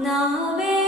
Now we